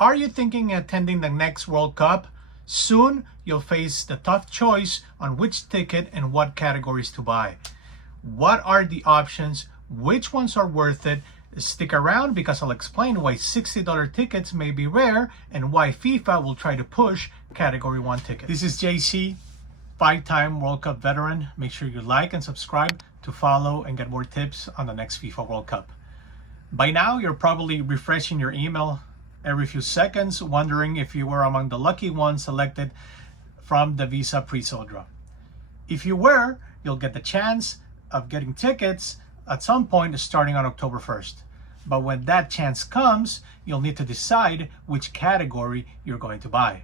Are you thinking of attending the next World Cup? Soon, you'll face the tough choice on which ticket and what categories to buy. What are the options? Which ones are worth it? Stick around because I'll explain why $60 tickets may be rare and why FIFA will try to push Category 1 tickets. This is JC, 5-time World Cup veteran. Make sure you like and subscribe to follow and get more tips on the next FIFA World Cup. By now, you're probably refreshing your email every few seconds, wondering if you were among the lucky ones selected from the Visa pre-sale draw. If you were, you'll get the chance of getting tickets at some point starting on October 1st. But when that chance comes, you'll need to decide which category you're going to buy.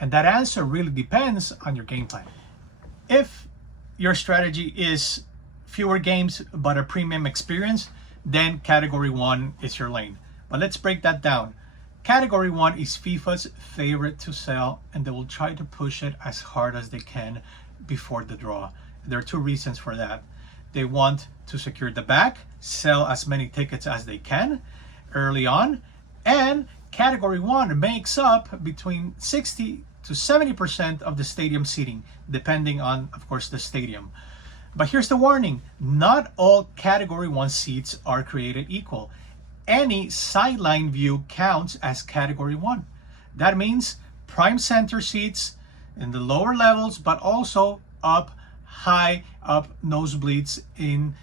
And that answer really depends on your game plan. If your strategy is fewer games but a premium experience, then Category 1 is your lane. But let's break that down. Category 1 is FIFA's favorite to sell, and they will try to push it as hard as they can before the draw. There are two reasons for that. They want to secure the back, sell as many tickets as they can early on, and Category 1 makes up between 60 to 70% of the stadium seating, depending on, of course, the stadium. But here's the warning: not all Category 1 seats are created equal. Any sideline view counts as Category 1. That means prime center seats in the lower levels, but also high up nosebleeds in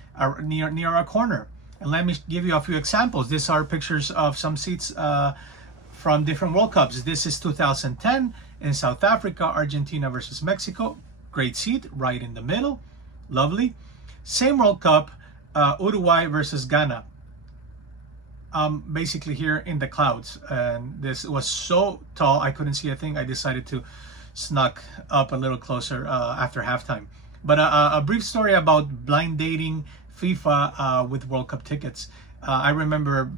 near a corner. And let me give you a few examples. These are pictures of some seats from different World Cups. This is 2010 in South Africa, Argentina versus Mexico. Great seat right in the middle. Lovely. Same World Cup, Uruguay versus Ghana. Basically here in the clouds, and this was so tall I couldn't see a thing. I decided to snuck up a little closer after halftime. But a brief story about blind dating FIFA with World Cup tickets. I remember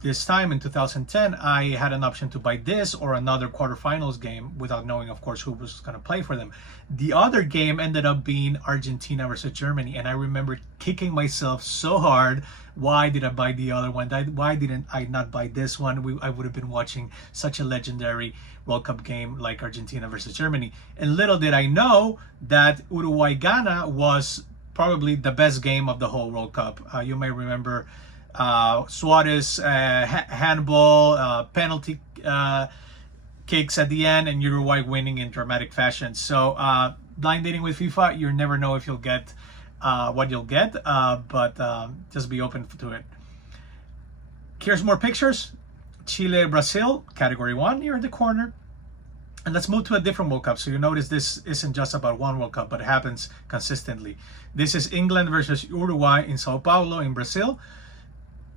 this time in 2010, I had an option to buy this or another quarterfinals game without knowing, of course, who was going to play for them. The other game ended up being Argentina versus Germany, and I remember kicking myself so hard. Why did I buy the other one? Why didn't I not buy this one? I would have been watching such a legendary World Cup game like Argentina versus Germany. And little did I know that Uruguay-Ghana was probably the best game of the whole World Cup. You may remember Suarez handball, penalty kicks at the end, and Uruguay winning in dramatic fashion. So blind dating with FIFA, you never know if you'll get what you'll get, but just be open to it. Here's more pictures. Chile, Brazil, Category 1 here in the corner. And let's move to a different World Cup. So you notice this isn't just about one World Cup, but it happens consistently. This is England versus Uruguay in Sao Paulo in Brazil.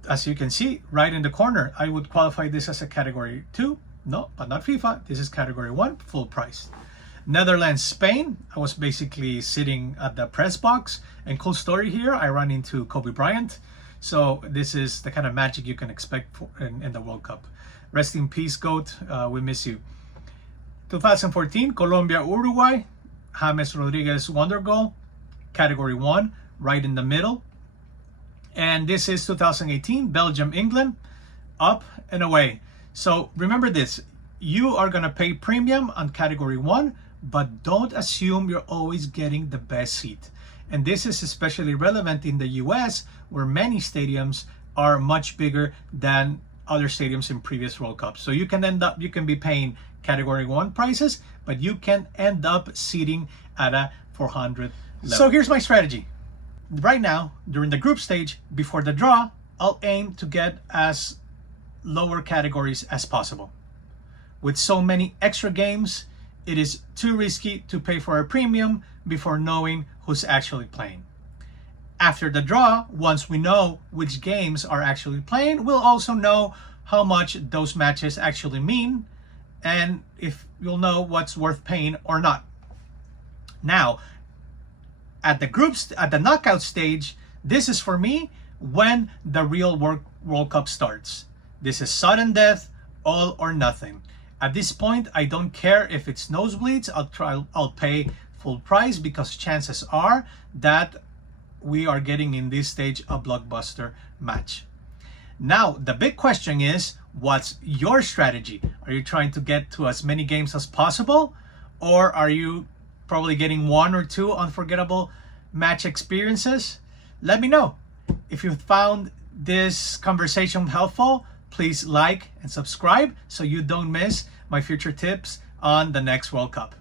As you can see, right in the corner, I would qualify this as a Category 2. No, but not FIFA. This is Category 1, full price. Netherlands, Spain. I was basically sitting at the press box. And cool story here, I ran into Kobe Bryant. So this is the kind of magic you can expect in the World Cup. Rest in peace, GOAT. We miss you. 2014, Colombia, Uruguay. James Rodriguez wonder goal. Category 1, right in the middle. And this is 2018, Belgium, England, up and away. So remember this, you are going to pay premium on Category 1, but don't assume you're always getting the best seat. And this is especially relevant in the US, where many stadiums are much bigger than other stadiums in previous World Cups. So you can be paying Category 1 prices, but you can end up seating at a 400 level. So here's my strategy. Right now, during the group stage, before the draw, I'll aim to get as lower categories as possible. With so many extra games, it is too risky to pay for a premium before knowing who's actually playing. After the draw, once we know which games are actually playing, we'll also know how much those matches actually mean, and if you'll know what's worth paying or not. Now, at the knockout stage, this is for me when the real World Cup starts. This is sudden death, all or nothing. At this point, I don't care if it's nosebleeds. I'll pay full price because chances are that we are getting in this stage a blockbuster match. Now, the big question is, What's your strategy? Are you trying to get to as many games as possible? Or are you probably getting one or two unforgettable match experiences? Let me know. If you found this conversation helpful, please like and subscribe so you don't miss my future tips on the next World Cup.